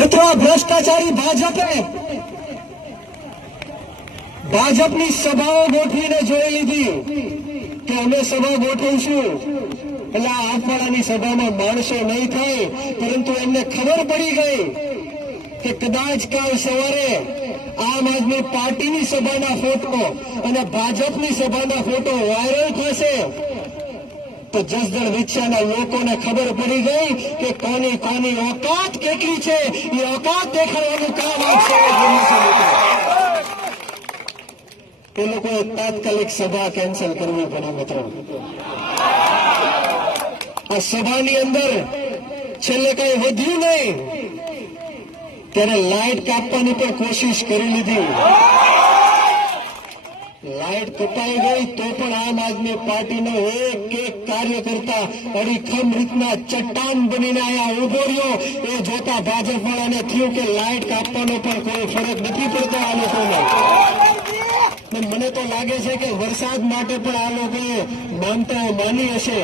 મિત્રો, આ ભ્રષ્ટાચારી ભાજપની સભાઓ ગોઠવીને જોઈ લીધી કે અમે સભા ગોઠવીશું એટલે આ અઠવાડિયાની સભામાં માણસો નહીં થાય, પરંતુ એમને ખબર પડી ગઈ કે કદાચ કાલ સવારે આમ આદમી પાર્ટીની સભાના ફોટો અને ભાજપની સભાના ફોટો વાયરલ થશે તો જસદણ વિછિયાના લોકોને ખબર પડી ગઈ કે કોની ઓકાત કેટલી છે. એ ઓકાત દેખાડવાનું કામ આપશે એ લોકોએ તાત્કાલિક સભા કેન્સલ કરવી પડી. મિત્રો, આ સભાની અંદર છેલ્લે કઈ વધ્યું નહીં ત્યારે લાઇટ કાપવાની પણ કોશિશ કરી લીધી. લાઇટ કપાઈ ગઈ તો પણ આમ આદમી પાર્ટીનો એક કાર્યકર્તા અડીખમ રીતના ચટ્ટાન બનીને અહીંયા ઉભો રહ્યો. એ જોતા ભાજપ વાળાને થયું કે લાઇટ કાપવાનો પણ કોઈ ફરક નથી પડતો આ લોકોને. મને તો લાગે છે કે વરસાદ માટે પણ આ લોકોએ માનતા માની હશે.